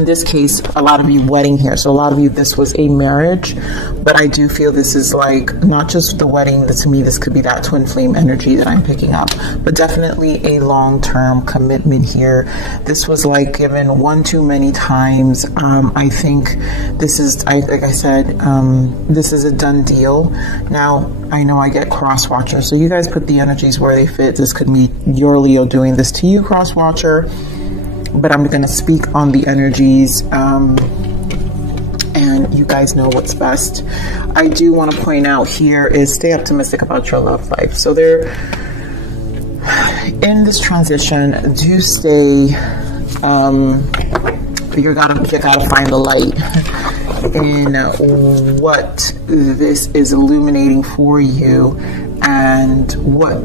in this case, a lot of you wedding here. So a lot of you, this was a marriage, but I do feel this is like not just the wedding. To me, this could be that twin flame energy that I'm picking up, but definitely a long-term commitment here. This was like given one too many times. I think this is, like I said, this is a done deal. Now, I know I get cross watchers, so you guys put the energies where they fit. This could be your Leo doing this to you, cross watcher, but I'm going to speak on the energies, and you guys know what's best. I do want to point out here is stay optimistic about your love life. So there, in this transition, do stay, you gotta find the light in what this is illuminating for you, and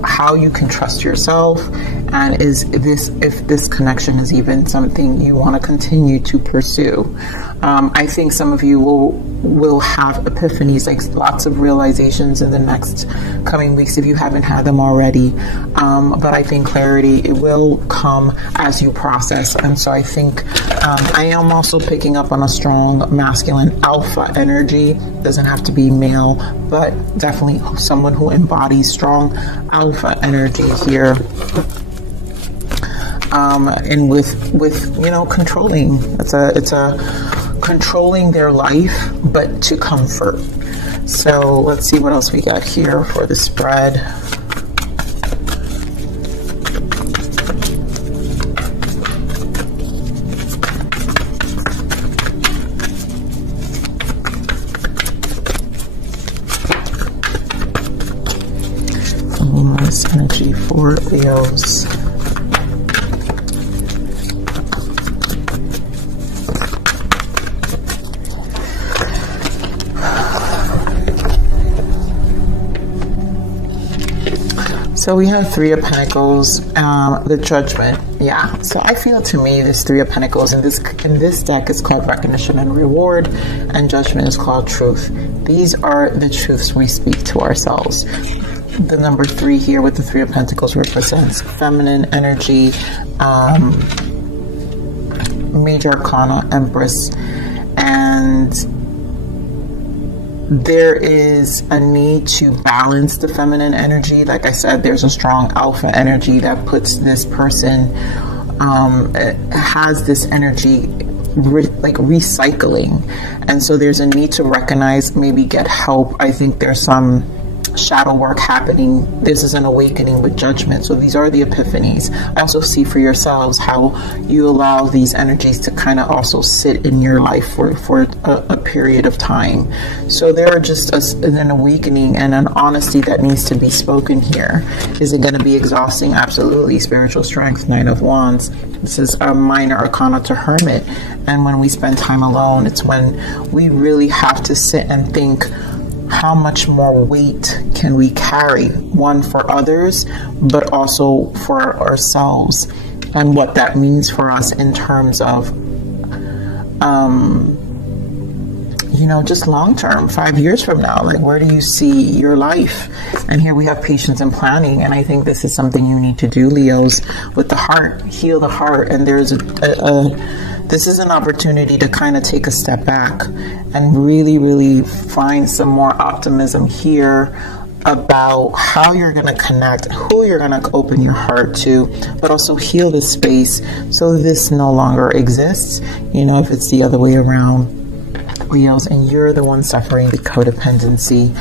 how you can trust yourself, and if this connection is even something you want to continue to pursue. I think some of you will have epiphanies, like lots of realizations in the next coming weeks if you haven't had them already. But I think clarity, it will come as you process. And so I think I am also picking up on a strong masculine alpha energy. Doesn't have to be male, but definitely someone who embodies strong alpha energy here. And with controlling. It's a controlling their life, but to comfort. So let's see what else we got here for the spread. Nice energy for Leos. So we have Three of Pentacles, the Judgment. Yeah. So I feel, to me, this Three of Pentacles in this deck is called Recognition and Reward, and Judgment is called Truth. These are the truths we speak to ourselves. The number 3 here with the Three of Pentacles represents feminine energy, Major Arcana, Empress, and there is a need to balance the feminine energy. Like I said, there's a strong alpha energy that puts this person, has this energy like recycling. And so there's a need to recognize, maybe get help. I think there's some shadow work happening. This is an awakening with Judgment. So these are the epiphanies. I also see for yourselves how you allow these energies to kind of also sit in your life for a period of time. So there are just an awakening and an honesty that needs to be spoken here. Is it going to be exhausting? Absolutely. Spiritual strength, Nine of Wands. This is a minor arcana to Hermit. And when we spend time alone, it's when we really have to sit and think, how much more weight can we carry, one for others, but also for ourselves, and what that means for us in terms of, just long term, 5 years from now, like where do you see your life? And here we have patience and planning, and I think this is something you need to do, Leos, with the heart, heal the heart. And there's this is an opportunity to kind of take a step back and really, really find some more optimism here about how you're going to connect, who you're going to open your heart to, but also heal this space so this no longer exists. If it's the other way around, Leos, and you're the one suffering the codependency,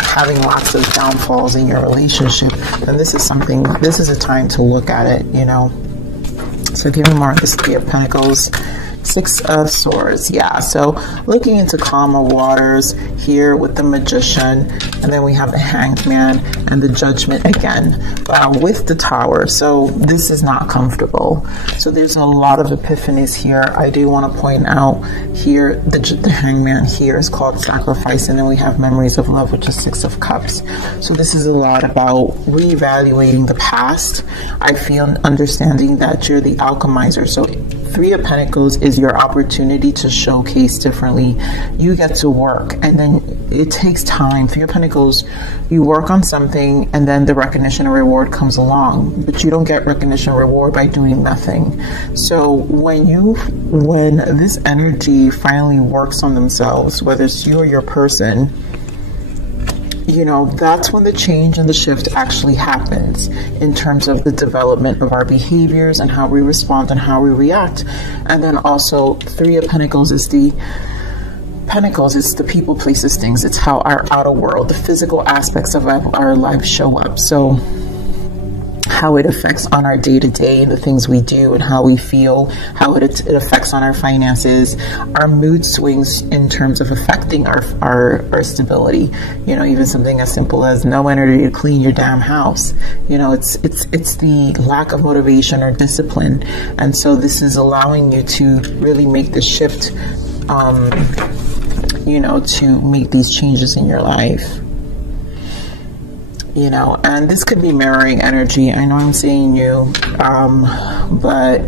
having lots of downfalls in your relationship, then this is a time to look at it, So give me more of this Three of Pentacles. Six of Swords. Yeah, so looking into calmer waters here with the Magician, and then we have the Hanged Man and the Judgment again with the Tower. So this is not comfortable. So there's a lot of epiphanies here. I do want to point out here the Hanged Man here is called Sacrifice, and then we have Memories of Love, which is Six of Cups. So this is a lot about reevaluating the past. I feel understanding that you're the alchemizer. So Three of Pentacles is your opportunity to showcase differently. You get to work, and then it takes time. Three of Pentacles, you work on something, and then the recognition and reward comes along, but you don't get recognition and reward by doing nothing. So when this energy finally works on themselves, whether it's you or your person, that's when the change and the shift actually happens in terms of the development of our behaviors and how we respond and how we react. And then also, Three of Pentacles is the people, places, things. It's how our outer world, the physical aspects of our life show up. So how it affects on our day-to-day, the things we do and how we feel, how it affects on our finances, our mood swings in terms of affecting our stability. Even something as simple as no energy to clean your damn house. It's the lack of motivation or discipline. And so this is allowing you to really make the shift, to make these changes in your life. And this could be mirroring energy. I know I'm saying you, but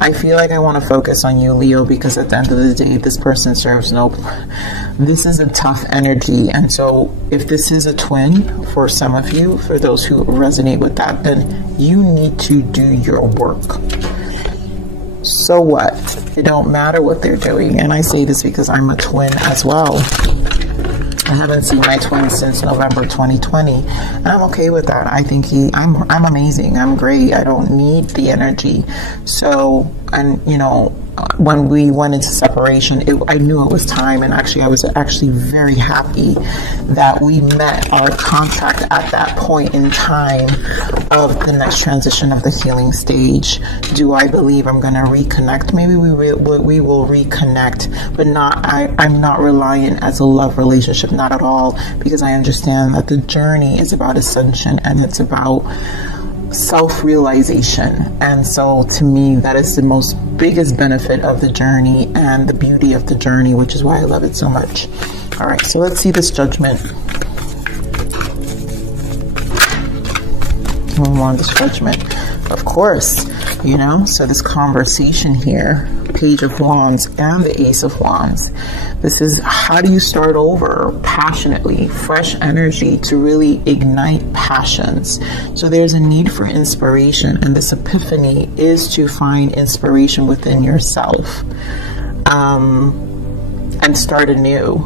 I feel like I want to focus on you, Leo, because at the end of the day, this person serves this is a tough energy. And so if this is a twin for some of you, for those who resonate with that, then you need to do your work. So what? It don't matter what they're doing. And I say this because I'm a twin as well. I haven't seen my twin since November 2020. And I'm okay with that. I think I'm amazing. I'm great. I don't need the energy. So, and when we went into separation, I knew it was time, and I was actually very happy that we met our contract at that point in time of the next transition of the healing stage. Do I believe I'm going to reconnect? Maybe we will reconnect, but I'm not reliant as a love relationship, not at all, because I understand that the journey is about ascension and it's about self-realization. And so to me, that is the most biggest benefit of the journey and the beauty of the journey, which is why I love it so much. All right, so let's see this judgment. We want this judgment, of course, so this conversation here, Page of Wands and the Ace of Wands. This is how do you start over passionately, fresh energy to really ignite passions. So there's a need for inspiration, and this epiphany is to find inspiration within yourself. And start anew.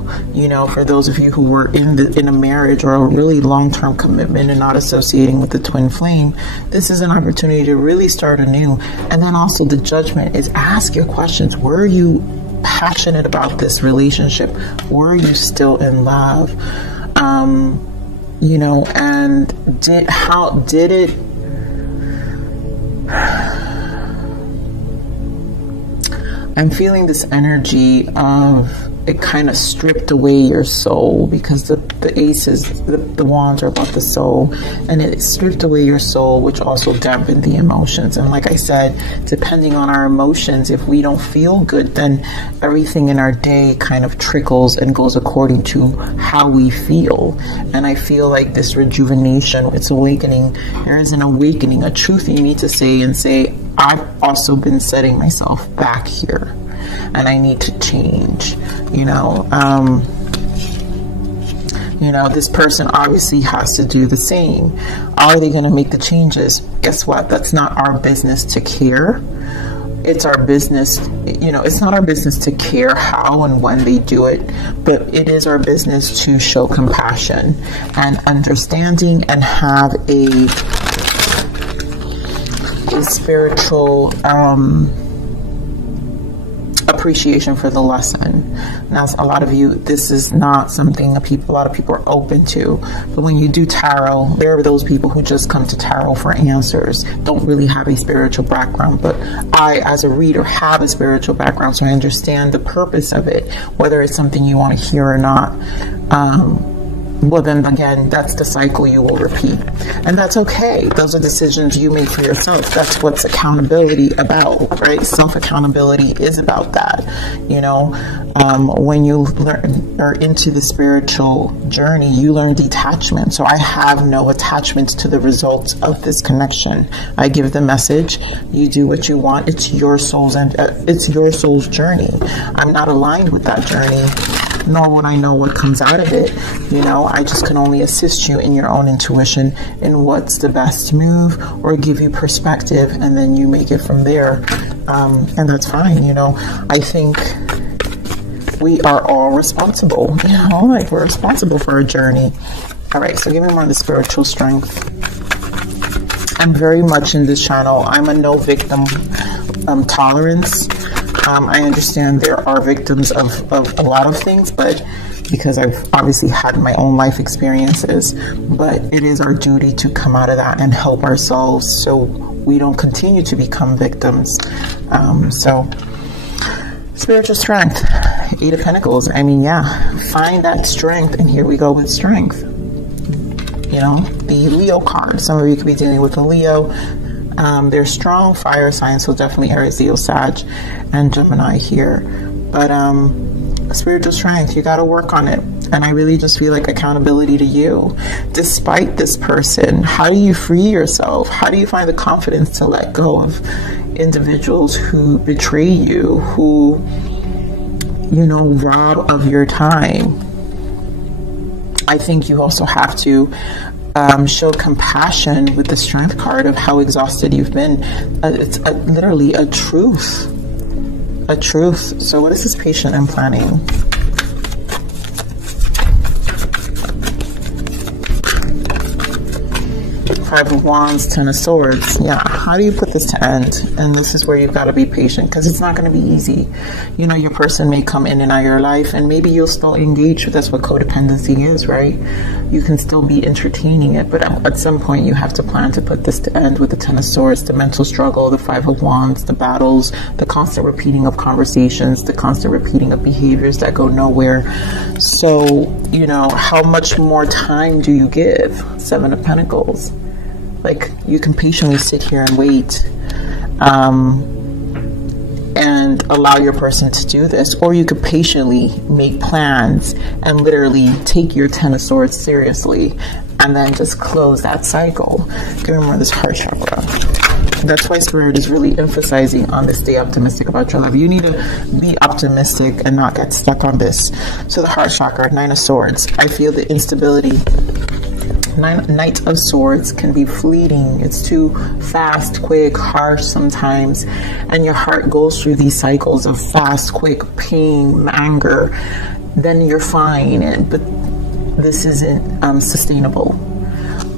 For those of you who were in a marriage or a really long-term commitment and not associating with the twin flame, this is an opportunity to really start anew. And then also the judgment is ask your questions. Were you passionate about this relationship? Were you still in love? And how did it I'm feeling this energy of it kind of stripped away your soul, because the aces, the wands are about the soul, and it stripped away your soul, which also dampened the emotions. And like I said, depending on our emotions, if we don't feel good, then everything in our day kind of trickles and goes according to how we feel. And I feel like this rejuvenation, it's awakening. There is an awakening, a truth you need to say and say, I've also been setting myself back here and I need to change. This person obviously has to do the same. Are they going to make the changes? Guess what? That's not our business to care. It's our business, it's not our business to care how and when they do it, but it is our business to show compassion and understanding and have a spiritual appreciation for the lesson. Now, a lot of you, this is not something a lot of people are open to, but when you do tarot, there are those people who just come to tarot for answers, don't really have a spiritual background. But I, as a reader, have a spiritual background, so I understand the purpose of it, whether it's something you want to hear or not. well, then again, that's the cycle you will repeat. And that's okay. Those are decisions you make for yourself. That's what's accountability about, right? Self-accountability is about that. When you are into the spiritual journey, you learn detachment. So I have no attachments to the results of this connection. I give the message, you do what you want. It's your soul's journey. I'm not aligned with that journey, nor would I know what comes out of it. I just can only assist you in your own intuition in what's the best move, or give you perspective, and then you make it from there. And that's fine. I think we are all responsible, we're responsible for a journey. All right, so give me more of the spiritual strength. I'm very much in this channel. I'm a no victim tolerance. I understand there are victims of a lot of things, but because I've obviously had my own life experiences, but it is our duty to come out of that and help ourselves so we don't continue to become victims. So spiritual strength, 8 of Pentacles. Find that strength, and here we go with strength. The Leo card. Some of you could be dealing with a Leo. They're strong fire signs, so definitely Aries, Leo, Sag, and Gemini here. But spiritual strength, you got to work on it. And I really just feel like accountability to you. Despite this person, how do you free yourself? How do you find the confidence to let go of individuals who betray you, who, rob of your time? I think you also have to show compassion with the strength card of how exhausted you've been. It's literally a truth. A truth. So what is this patient and planning? Five of Wands, Ten of Swords. Yeah, how do you put this to end? And this is where you've got to be patient, because it's not going to be easy. Your person may come in and out of your life, and maybe you'll still engage. That's what codependency is, right? You can still be entertaining it, but at some point you have to plan to put this to end with the Ten of Swords, the mental struggle, the Five of Wands, the battles, the constant repeating of conversations, the constant repeating of behaviors that go nowhere. So, how much more time do you give? Seven of Pentacles. Like, you can patiently sit here and wait and allow your person to do this, or you could patiently make plans and literally take your Ten of Swords seriously and then just close that cycle. Give me more of this heart chakra. That's why Spirit is really emphasizing on this: stay optimistic about your life. You need to be optimistic and not get stuck on this. So the heart chakra, Nine of Swords. I feel the instability. Knight of Swords can be fleeting. It's too fast, quick, harsh sometimes. And your heart goes through these cycles of fast, quick pain, anger. Then you're fine. But this isn't sustainable.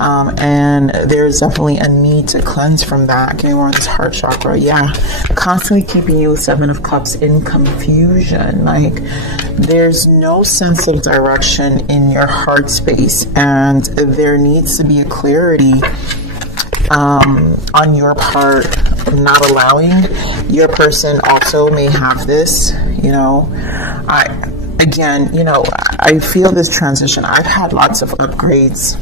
And there's definitely a need to cleanse from that. Give me more of this heart chakra. Yeah. Constantly keeping you with Seven of Cups in confusion. Like, there's no sense of direction in your heart space, and there needs to be a clarity on your part, not allowing. Your person also may have this, I feel this transition. I've had lots of upgrades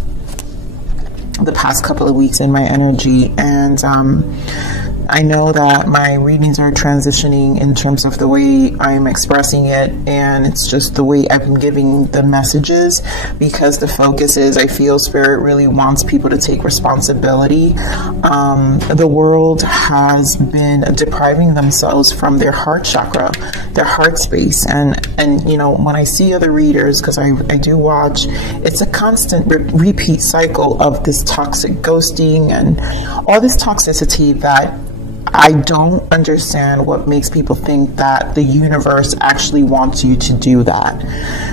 the past couple of weeks in my energy, and I know that my readings are transitioning in terms of the way I'm expressing it, and it's just the way I've been giving the messages, because the focus is, I feel Spirit really wants people to take responsibility. The world has been depriving themselves from their heart chakra, their heart space, and when I see other readers, because I do watch, it's a constant repeat cycle of this toxic ghosting and all this toxicity that I don't understand what makes people think that the universe actually wants you to do that.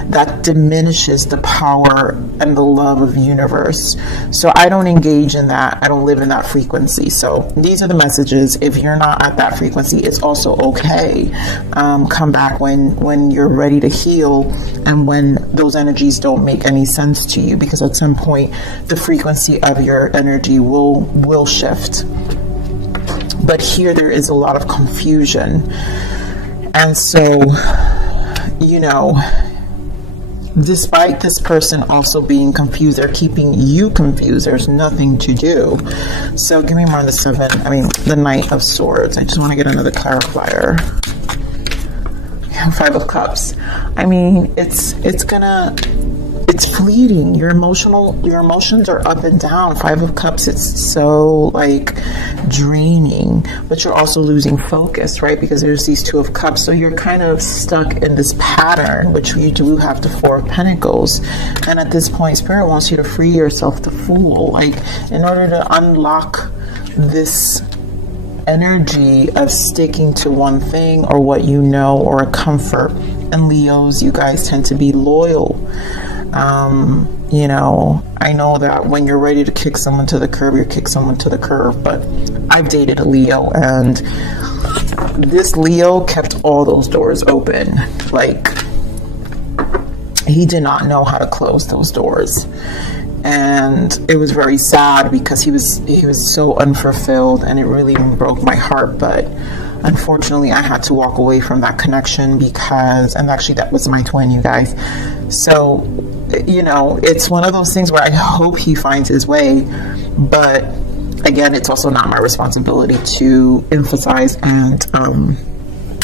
That diminishes the power and the love of the universe. So I don't engage in that. I don't live in that frequency. So these are the messages. If you're not at that frequency, it's also okay. Come back when you're ready to heal, and when those energies don't make any sense to you, because at some point the frequency of your energy will shift. But here there is a lot of confusion. And so, despite this person also being confused, they're keeping you confused. There's nothing to do. So give me more on the Knight of Swords. I just want to get another clarifier. Five of Cups. I mean, it's fleeting. Your emotions are up and down. Five of Cups, it's so like draining, but you're also losing focus, right? Because there's these Two of Cups. So you're kind of stuck in this pattern, which you do have the Four of Pentacles. And at this point, Spirit wants you to free yourself to Fool. Like, in order to unlock this energy of sticking to one thing or what you know, or a comfort. And Leos, you guys tend to be loyal. You know, I know that when you're ready to kick someone to the curb, you kick someone to the curb, but I've dated a Leo, and this Leo kept all those doors open. Like, he did not know how to close those doors. And it was very sad because he was so unfulfilled, and it really broke my heart. But unfortunately, I had to walk away from that connection and actually that was my twin, you guys. So, you know, it's one of those things where I hope he finds his way, but again, it's also not my responsibility to emphasize and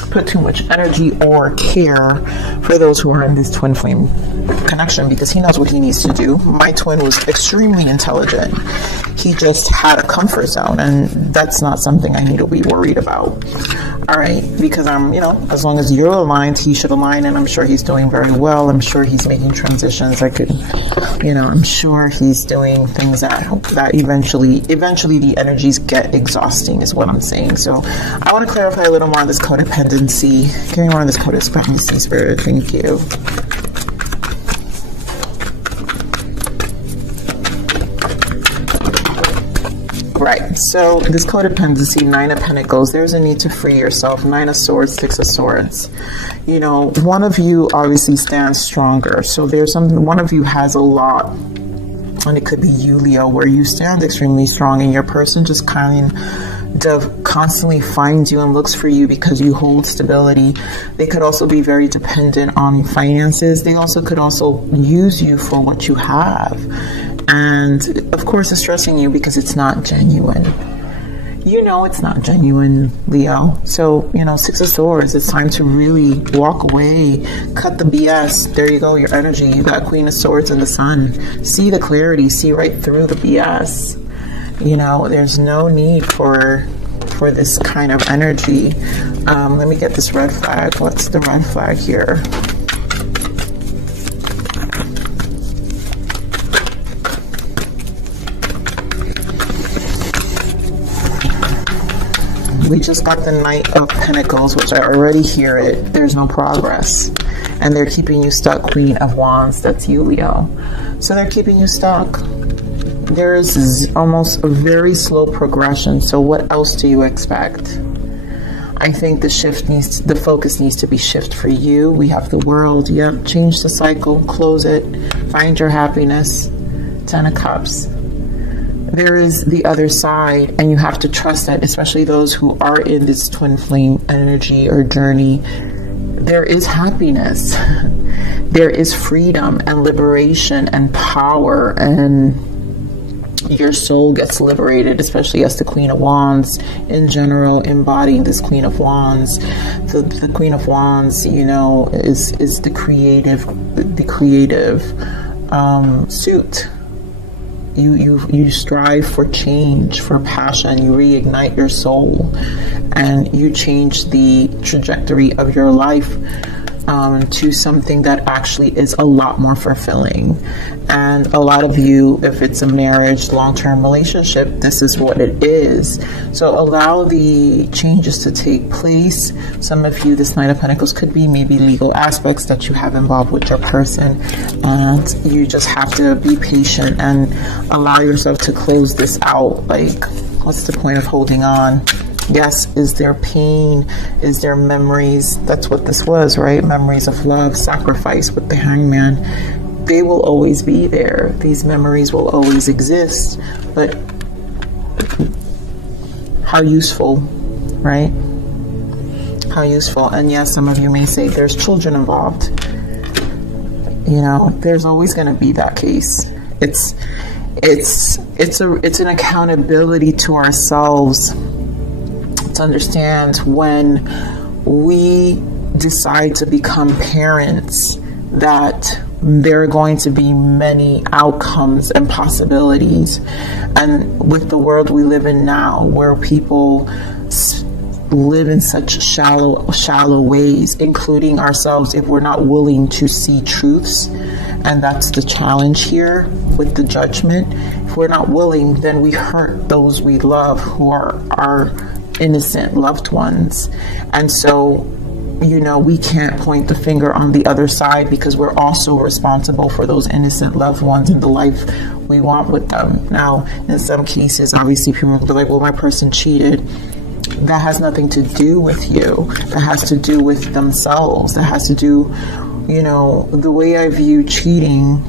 put too much energy or care for those who are in this twin flame connection, because he knows what he needs to do. My twin was extremely intelligent. He just had a comfort zone, and that's not something I need to be worried about. All right, because as long as you're aligned, he should align, and I'm sure he's doing very well. I'm sure he's making transitions. I'm sure he's doing things that eventually the energies get exhausting, is what I'm saying. So I want to clarify a little more on this codependency. Give me more on this codependency, Spirit. Thank you. Right, so this codependency, Nine of Pentacles, there's a need to free yourself. Nine of Swords, Six of Swords. You know, one of you obviously stands stronger. So one of you has a lot, and it could be you, Leo, where you stand extremely strong, and your person just kind of constantly finds you and looks for you because you hold stability. They could also be very dependent on finances. They also could use you for what you have. And of course, it's stressing you because it's not genuine. You know it's not genuine, Leo. So, Six of Swords, it's time to really walk away, cut the BS. There you go, your energy. You got Queen of Swords and the Sun. See the clarity, see right through the BS. There's no need for this kind of energy. Let me get this red flag. What's the red flag here? We just got the Knight of Pentacles, which I already hear it. There's no progress. And they're keeping you stuck. Queen of Wands, that's you, Leo. So they're keeping you stuck. There's almost a very slow progression. So what else do you expect? I think the focus needs to be shift for you. We have the World. Yep, change the cycle, close it, find your happiness. Ten of Cups. There is the other side, and you have to trust that, especially those who are in this twin flame energy or journey. There is happiness. There is freedom and liberation and power, and your soul gets liberated, especially as the Queen of Wands in general, embodying this Queen of Wands. The Queen of Wands, is the creative suit. You strive for change, for passion. You reignite your soul, and you change the trajectory of your life to something that actually is a lot more fulfilling. And a lot of you, if it's a marriage, long-term relationship, this is what it is. So allow the changes to take place. Some of you, this Knight of Pentacles could be maybe legal aspects that you have involved with your person, and you just have to be patient and allow yourself to close this out. Like, what's the point of holding on? Yes, is there pain? Is there memories? That's what this was, right? Memories of love, sacrifice with the Hangman. They will always be there. These memories will always exist. But how useful, right? How useful. And yes, some of you may say there's children involved. You know, there's always going to be that case. It's an accountability to ourselves to understand when we decide to become parents that there are going to be many outcomes and possibilities. And with the world we live in now, where people live in such shallow ways, including ourselves, if we're not willing to see truths. And that's the challenge here with the judgment. If we're not willing, then we hurt those we love, who are our innocent loved ones. And so, you know, we can't point the finger on the other side, because we're also responsible for those innocent loved ones and the life we want with them. Now, in some cases, obviously people will be like, well, my person cheated. That has nothing to do with you. That has to do with themselves. That has to do, you know, the way I view cheating